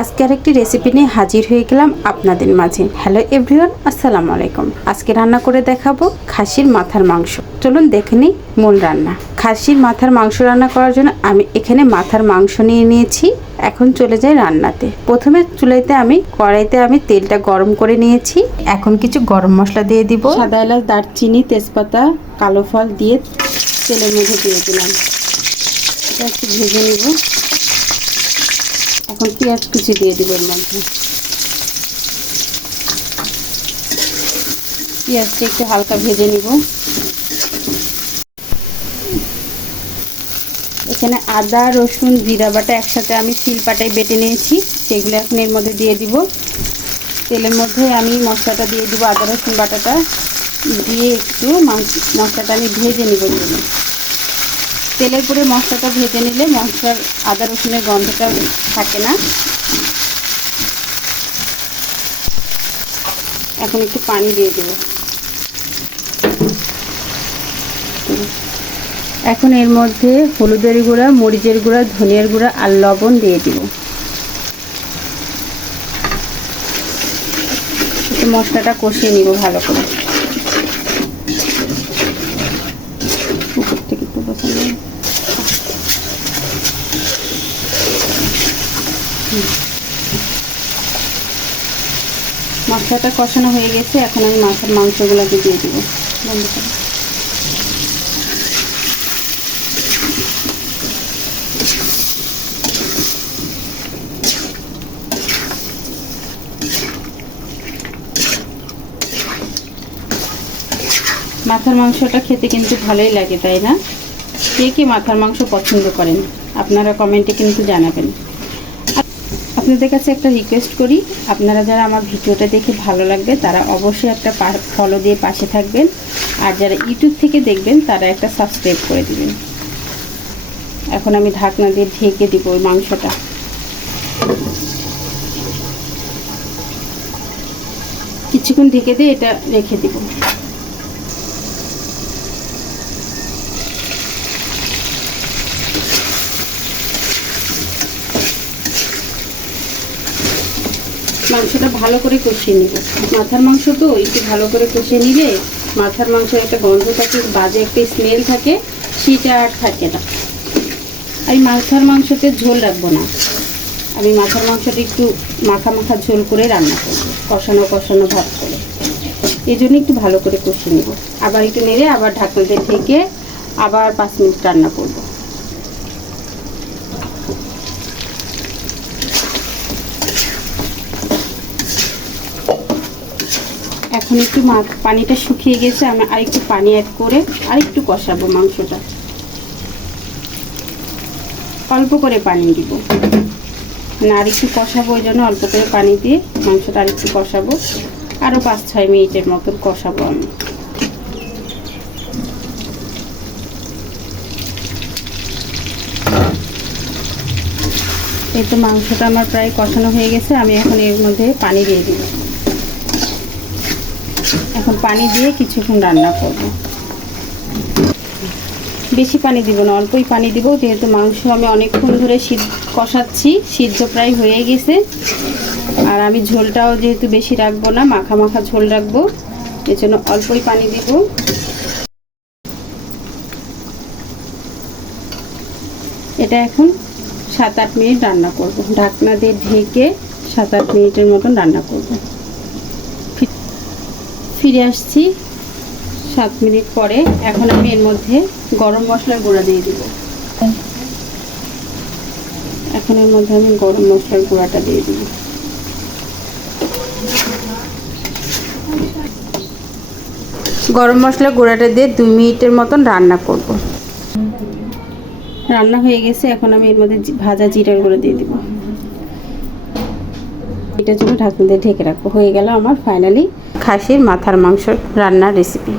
আজকের একটি রেসিপি নিয়ে হাজির হয়ে গেলাম আপনাদের মাঝে। হ্যালো এভরিওয়ান আসসালামু আলাইকুম। আজকে রান্না করে দেখাবো খাসির মাথার মাংস। চলুন দেখে নিই মূল রান্না। খাসির মাথার মাংস রান্না করার জন্য আমি এখানে মাথার মাংস নিয়ে নিয়েছি। এখন চলে যাই রান্নাতে। প্রথমে চুলাইতে আমি, কড়াইতে আমি তেলটা গরম করে নিয়েছি। এখন কিছু গরম মশলা দিয়ে দিব। সাদা এলাচ, দারচিনি, তেজপাতা, কালো ফল দিয়ে তেলের মধ্যে দিয়ে দিলাম। একটু ভেজে নেব। এখন পেঁয়াজ কুচি দিয়ে দিব এর মধ্যে। পেঁয়াজটা একটু হালকা ভেজে নিব। এখানে আদা, রসুন, জিরা বাটা একসাথে আমি শিল পাটায় বেটে নিয়েছি। সেগুলো এখন এর মধ্যে দিয়ে দিব। তেলের মধ্যে আমি মশলাটা দিয়ে দিব, আদা, রসুন বাটাটা। দিয়ে একটু মাংস- মশলাটা আমি ভেজে নিব তেলের পরে মশলাটা ভেজে নিলে মশলার আদা রসুনের গন্ধটা থাকে না। এখন একটু পানি দিয়ে দেব। এখন এর মধ্যে হলুদের গুঁড়া, মরিচের গুঁড়া, ধনিয়ার গুঁড়া আর লবণ দিয়ে দিব। মশলাটা কষিয়ে নিব ভালো করে উপর থেকে একটু বসানো মশলাটা কষানো হয়ে গেছে, এখন আমি মাছের মাংসগুলোকে দিয়ে দিব। মাথার মাংসটা খেতে কিন্তু ভালোই লাগে, তাই না? কে কে মাথার মাংস পছন্দ করেন? আপনারা কমেন্টে কিন্তু জানাবেন। আপনাদের কাছে একটা রিকোয়েস্ট করি। আপনারা যারা আমার ভিডিওটা দেখে ভালো লাগবে, তারা অবশ্যই একটা ফলো দিয়ে পাশে থাকবেন। আর যারা ইউটিউব থেকে দেখবেন, তারা একটা সাবস্ক্রাইব করে দিবেন। এখন আমি ঢাকনা দিয়ে ঢেকে দিব ওই মাংসটা। কিছুক্ষণ ঢেকে দিয়ে এটা রেখে দিব। মাংসটা ভালো করে কষিয়ে নিব। মাথার মাংস তো একটু ভালো করে কষিয়ে নিলে মাথার মাংসের একটা গন্ধ থাকে, বাজে একটা স্মেল থাকে, সেটা আর থাকে না। আমি মাথার মাংসতে ঝোল রাখব না। আমি মাথার মাংসটা একটু মাখা মাখা ঝোল করে রান্না করব, কষানো কষানো ভাত করে। এই জন্য একটু ভালো করে কষিয়ে নেব। আবার একটু নেড়ে আবার ঢাকনাতে ঢেকে আবার পাঁচ মিনিট রান্না করব। এখন একটু পানিটা শুকিয়ে গেছে, আমি আরেকটু পানি অ্যাড করে আরেকটু কষাবো মাংসটা। অল্প করে পানি দিব। মানে আরেকটু কষাবো, ওই জন্য অল্প করে পানি দিয়ে মাংসটা আরেকটু কষাবো। আরও পাঁচ, ছয় মিনিটের মতন কষাবো আমি। এই তো মাংসটা আমার প্রায় কষানো হয়ে গেছে, আমি এখন এর মধ্যে পানি দিয়ে দিব এখন পানি দিয়ে কিছুক্ষণ রান্না করব। বেশি পানি দিব না, অল্পই পানি দিব। যেহেতু মাংস আমি অনেকক্ষণ ধরে সিদ্ধ, কষাচ্ছি, সিদ্ধ প্রায় হয়ে গেছে। আর আমি ঝোলটাও যেহেতু বেশি রাখব না, মাখা মাখা ঝোল রাখব এর জন্য অল্পই পানি দিব। এটা এখন সাত আট মিনিট রান্না করব। ঢাকনা দিয়ে ঢেকে সাত আট মিনিটের মতন রান্না করব। ফিরে আসছি। সাত মিনিট পরে এখন আমি এর মধ্যে গরম মশলার গুঁড়া দিয়ে দিব। এখন এর মধ্যে আমি গরম মশলার গুঁড়াটা দিয়ে দিব। গরম মশলা গুঁড়াটা দিয়ে দুই মিনিটের মতন রান্না করব। রান্না হয়ে গেছে, এখন আমি এর মধ্যে ভাজা জিরার গুঁড়ো দিয়ে দিব। এটার জন্য ঢাকনা দিয়ে ঢেকে রাখব। হয়ে গেল আমার ফাইনালি খাসির মাথার মাংস রান্নার রেসিপি